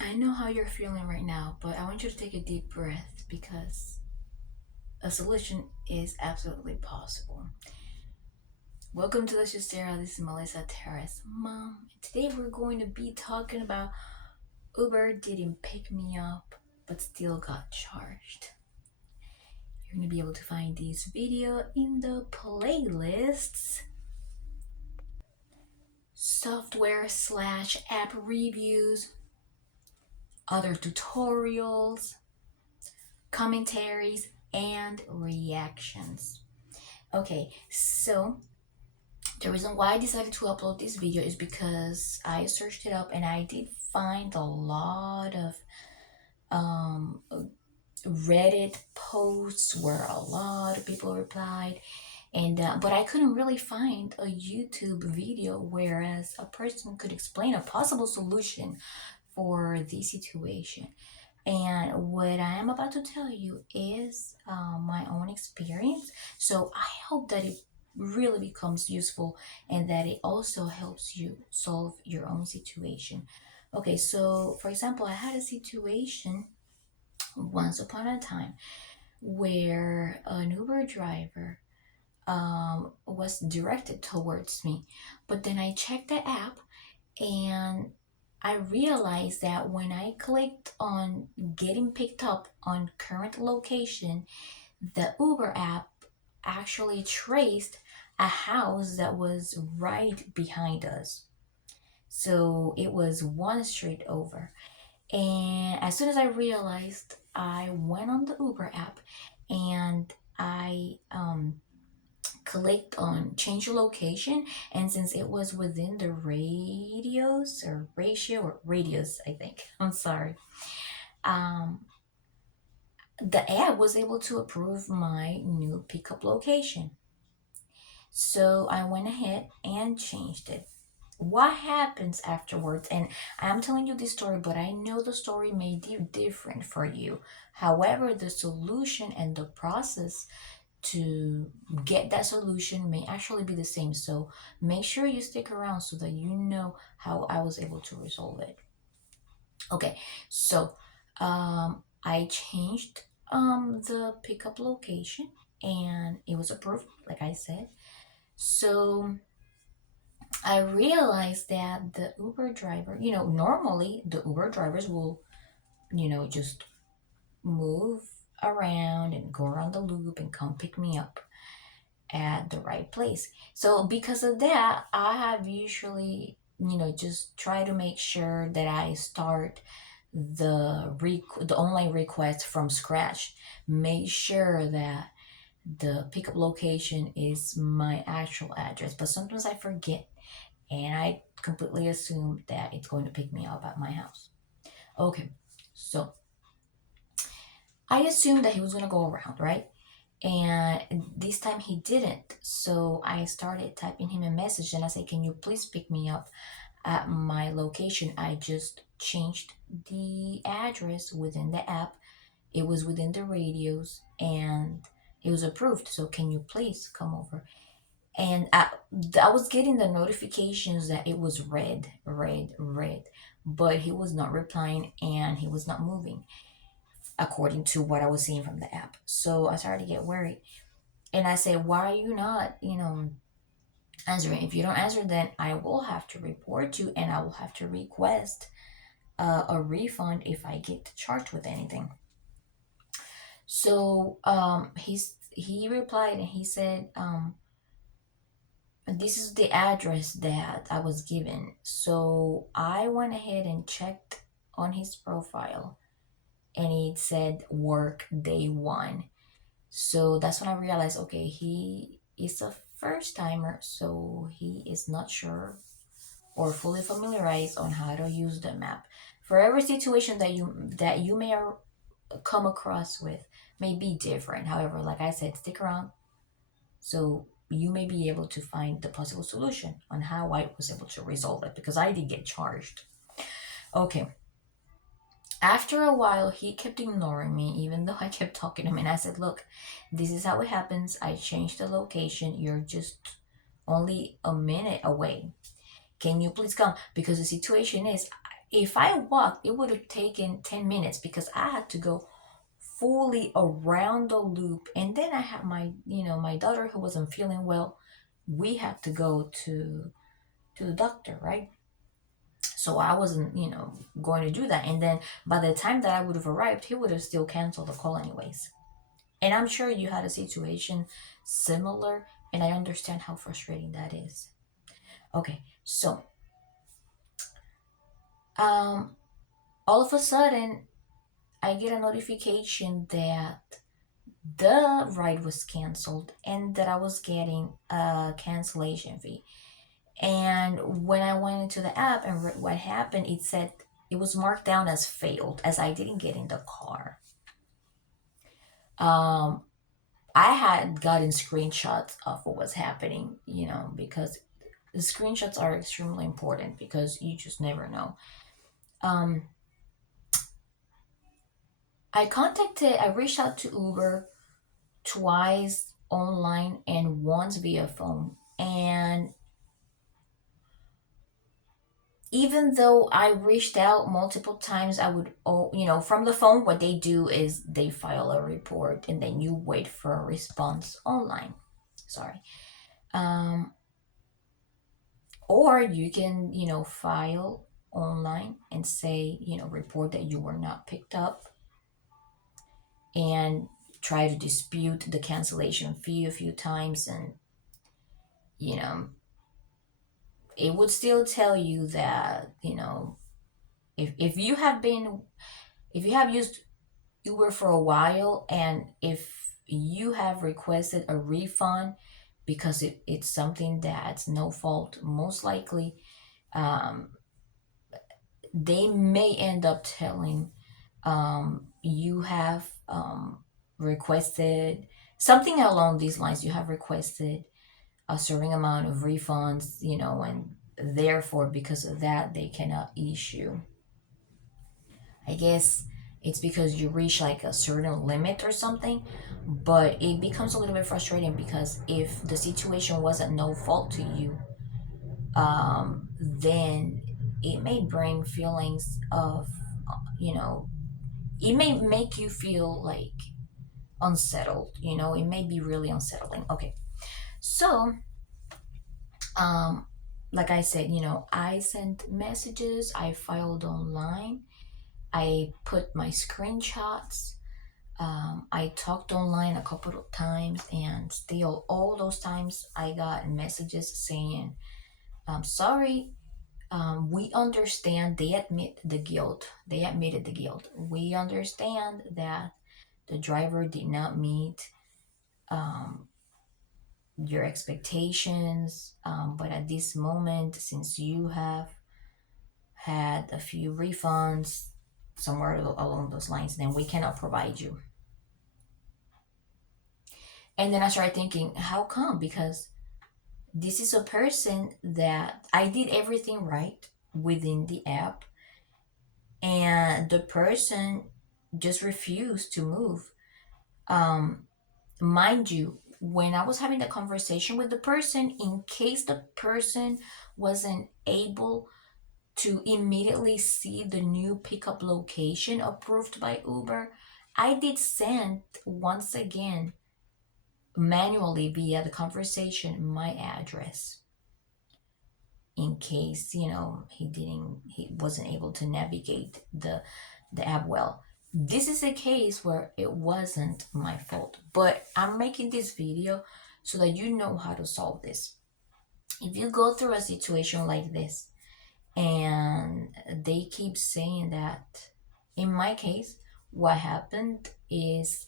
I know how you're feeling right now, but I want you to take a deep breath because a solution is absolutely possible. Welcome to the Shastera. This is Melissa Terrace, Mom. Today we're going to be talking about Uber didn't pick me up but still got charged. You're going to be able to find this video in the playlists software/app reviews, other tutorials, commentaries, and reactions. Okay, so the reason why I decided to upload this video is because I searched it up and I did find a lot of um, Reddit posts where a lot of people replied, and but I couldn't really find a YouTube video whereas a person could explain a possible solution for the situation. And what I am about to tell you is my own experience. So I hope that it really becomes useful and that it also helps you solve your own situation. Okay, so for example, I had a situation once upon a time where an Uber driver was directed towards me, but then I checked the app and I realized that when I clicked on getting picked up on current location, the Uber app actually traced a house that was right behind us. So it was one street over. And as soon as I realized, I went on the Uber app and I clicked on change location, and since it was within the radius or ratio or radius, I think, I'm sorry, um the app was able to approve my new pickup location. So I went ahead and changed it. What happens afterwards, and I'm telling you this story, but I know the story may be different for you. However, the solution and the process to get that solution may actually be the same. So make sure you stick around so that you know how I was able to resolve it. Okay, so I changed the pickup location and it was approved, like I said. So I realized that the Uber driver, normally the Uber drivers will, just move around and go around the loop and come pick me up at the right place. So because of that, I have usually, just try to make sure that I start the online request from scratch. Make sure that the pickup location is my actual address. But sometimes I forget and I completely assume that it's going to pick me up at my house. Okay, so I assumed that he was going to go around, right? And this time he didn't. So I started typing him a message and I said, can you please pick me up at my location? I just changed the address within the app. It was within the radios and it was approved. So can you please come over? And I was getting the notifications that it was red, red, red, but he was not replying and he was not moving according to what I was seeing from the app. So I started to get worried. And I said, why are you not, answering? If you don't answer, then I will have to report you and I will have to request a refund if I get charged with anything. So he replied and he said, this is the address that I was given. So I went ahead and checked on his profile and it said work day one. So that's when I realized, okay, he is a first timer, so he is not sure or fully familiarized on how to use the map. For every situation that you may come across with may be different. However, like I said, stick around so you may be able to find the possible solution on how I was able to resolve it because I did get charged. Okay, after a while, he kept ignoring me, even though I kept talking to him. And I said, look, this is how it happens. I changed the location. You're just only a minute away. Can you please come? Because the situation is, If I walked, it would have taken 10 minutes because I had to go fully around the loop. And then I had my daughter who wasn't feeling well. We had to go to the doctor, right? So I wasn't, going to do that. And then by the time that I would have arrived, he would have still canceled the call anyways. And I'm sure you had a situation similar, and I understand how frustrating that is. Okay, so um, all of a sudden, I get a notification that the ride was canceled and that I was getting a cancellation fee. And when I went into the app and read what happened, it said it was marked down as failed, as I didn't get in the car. Um, I had gotten screenshots of what was happening, because the screenshots are extremely important because you just never know. Um, I reached out to Uber twice online and once via phone. And even though I reached out multiple times, I would, from the phone, what they do is they file a report and then you wait for a response online. Sorry. Um, or you can, file online and say, report that you were not picked up and try to dispute the cancellation fee a few times. And, you know, it would still tell you that, if you have been, if you have used Uber for a while, and if you have requested a refund because it's something that's no fault, most likely um, they may end up telling you have requested something along these lines. You have requested a certain amount of refunds, and therefore, because of that, they cannot issue. I guess it's because you reach like a certain limit or something, but it becomes a little bit frustrating because if the situation wasn't no fault to you, then it may bring feelings of, you know, it may make you feel like unsettled, it may be really unsettling. Okay, so, um, like I said, I sent messages, I filed online, I put my screenshots. I talked online a couple of times, and still, all those times, I got messages saying, "I'm sorry. We understand." They admit the guilt. They admitted the guilt. We understand that the driver did not meet um, your expectations, but at this moment, since you have had a few refunds somewhere along those lines, then we cannot provide you. And then I started thinking, how come? Because this is a person that I did everything right within the app, and the person just refused to move. Um, Mind you, when I was having the conversation with the person, in case the person wasn't able to immediately see the new pickup location approved by Uber, I did send once again manually via the conversation my address, in case he wasn't able to navigate the app well. This is a case where it wasn't my fault, but I'm making this video so that you know how to solve this. If you go through a situation like this and they keep saying that, in my case, what happened is,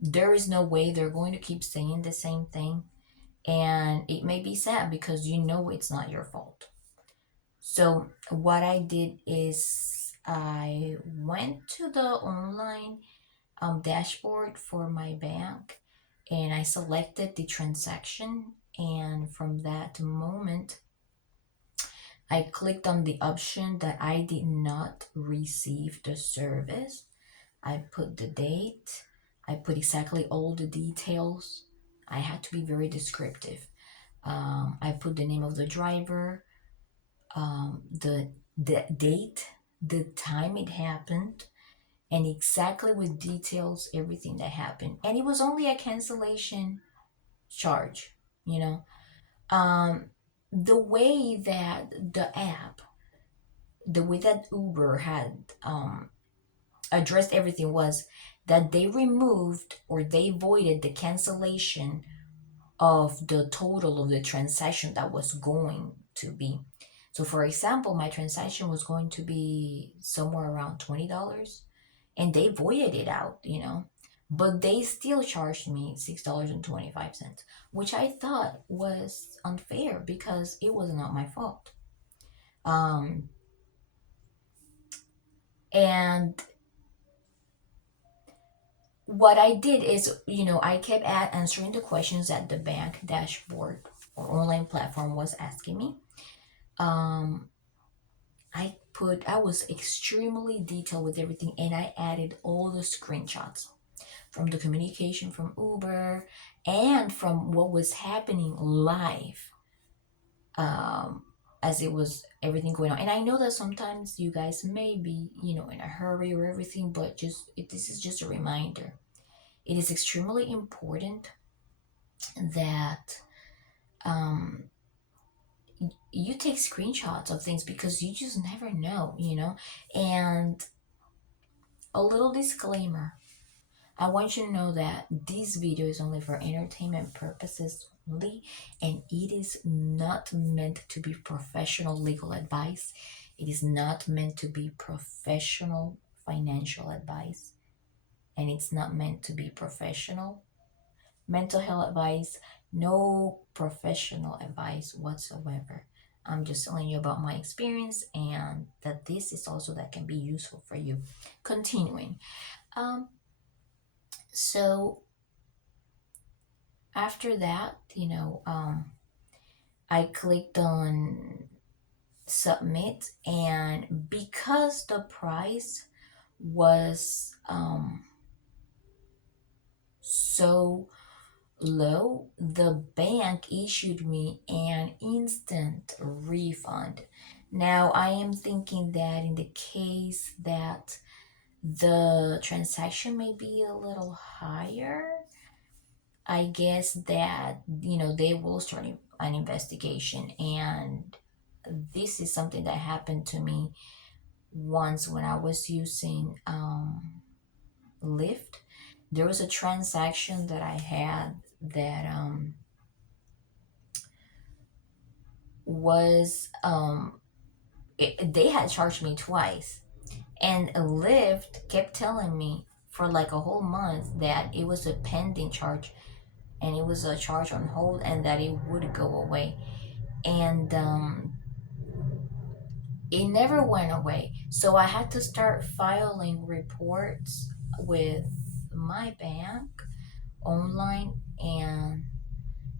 there is no way they're going to keep saying the same thing, and it may be sad because it's not your fault. So what I did is I went to the online dashboard for my bank, and I selected the transaction, and from that moment I clicked on the option that I did not receive the service. I put the date, I put exactly all the details. I had to be very descriptive. I put the name of the driver, the the date, the time it happened, and exactly with details, everything that happened. And it was only a cancellation charge, you know. Um, the way that the app, the way that Uber had addressed everything was that they removed or they voided the cancellation of the total of the transaction that was going to be. So, for example, my transaction was going to be somewhere around $20, and they voided it out, but they still charged me $6.25, which I thought was unfair because it was not my fault. Um, and what I did is, I kept answering the questions that the bank dashboard or online platform was asking me. Um, I was extremely detailed with everything, and I added all the screenshots from the communication from Uber and from what was happening live, um, as it was everything going on. And I know that sometimes you guys may be, in a hurry or everything, but this is just a reminder. It is extremely important that um, you take screenshots of things because you just never know. And a little disclaimer, I want you to know that this video is only for entertainment purposes only, and it is not meant to be professional legal advice. It is not meant to be professional financial advice, and it's not meant to be professional mental health advice. No professional advice whatsoever. I'm just telling you about my experience and that this is also that can be useful for you. Continuing. Um, so after that, I clicked on submit, and because the price was so low, the bank issued me an instant refund. Now, I am thinking that in the case that the transaction may be a little higher, I guess that, they will start an investigation. And this is something that happened to me once when I was using Lyft. There was a transaction that I had that was they had charged me twice, and Lyft kept telling me for like a whole month that it was a pending charge and it was a charge on hold and that it would go away. And it never went away. So I had to start filing reports with my bank online, and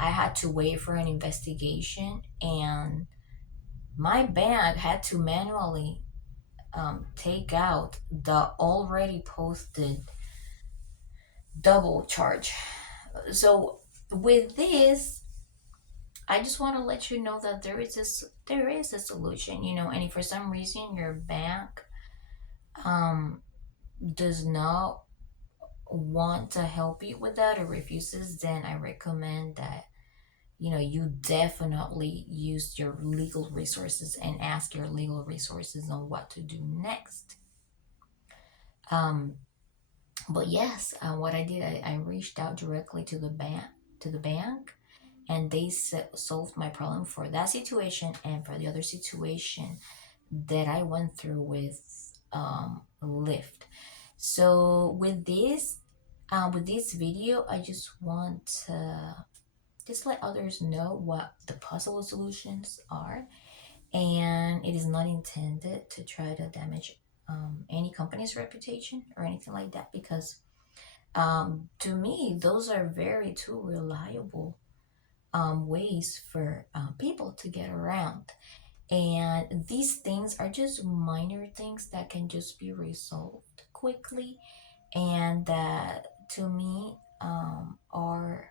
I had to wait for an investigation, and my bank had to manually take out the already posted double charge. So with this, I just want to let you know that there is a solution, and if for some reason your bank um does not want to help you with that or refuses, then I recommend that you definitely use your legal resources and ask your legal resources on what to do next. Um, but yes, what I did, I reached out directly to the bank, and they solved my problem for that situation and for the other situation that I went through with Lyft. So with this video, I just want to just let others know what the possible solutions are, and it is not intended to try to damage any company's reputation or anything like that, because to me those are very two reliable ways for people to get around, and these things are just minor things that can just be resolved quickly, and that to me are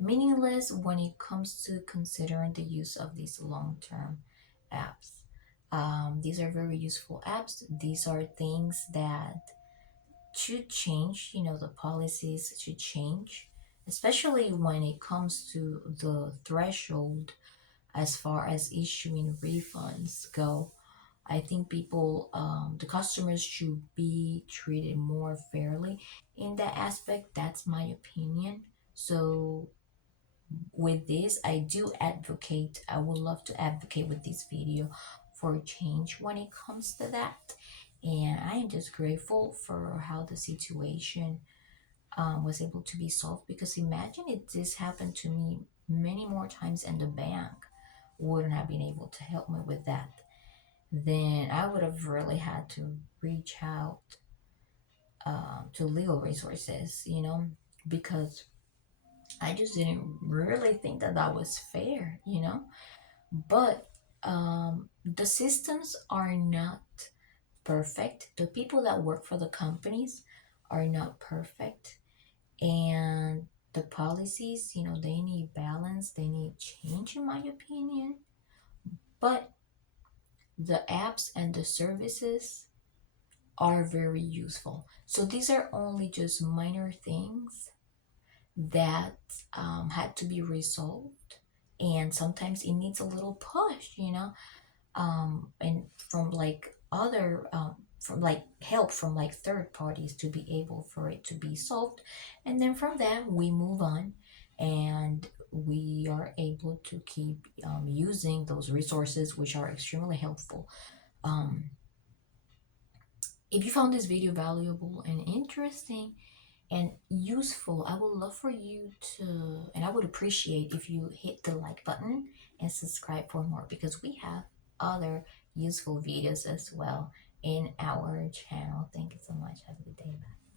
meaningless when it comes to considering the use of these long-term apps. These are very useful apps. These are things that should change, the policies should change, especially when it comes to the threshold as far as issuing refunds go. I think the customers should be treated more fairly in that aspect. That's my opinion. So with this, I would love to advocate with this video for change when it comes to that. And I am just grateful for how the situation was able to be solved, because imagine if this happened to me many more times and the bank wouldn't have been able to help me with that. Then I would have really had to reach out to legal resources, because I just didn't really think that that was fair. But the systems are not perfect. The people that work for the companies are not perfect. And the policies, they need balance, they need change, in my opinion. But the apps and the services are very useful. So these are only just minor things that had to be resolved. And sometimes it needs a little push, and from like other from like help from like third parties to be able for it to be solved. And then from that we move on, and we are able to keep using those resources, which are extremely helpful. um, if you found this video valuable and interesting and useful, I would love for you to, and I would appreciate if you hit the like button and subscribe for more, because we have other useful videos as well in our channel. Thank you so much. Have a good day. Bye.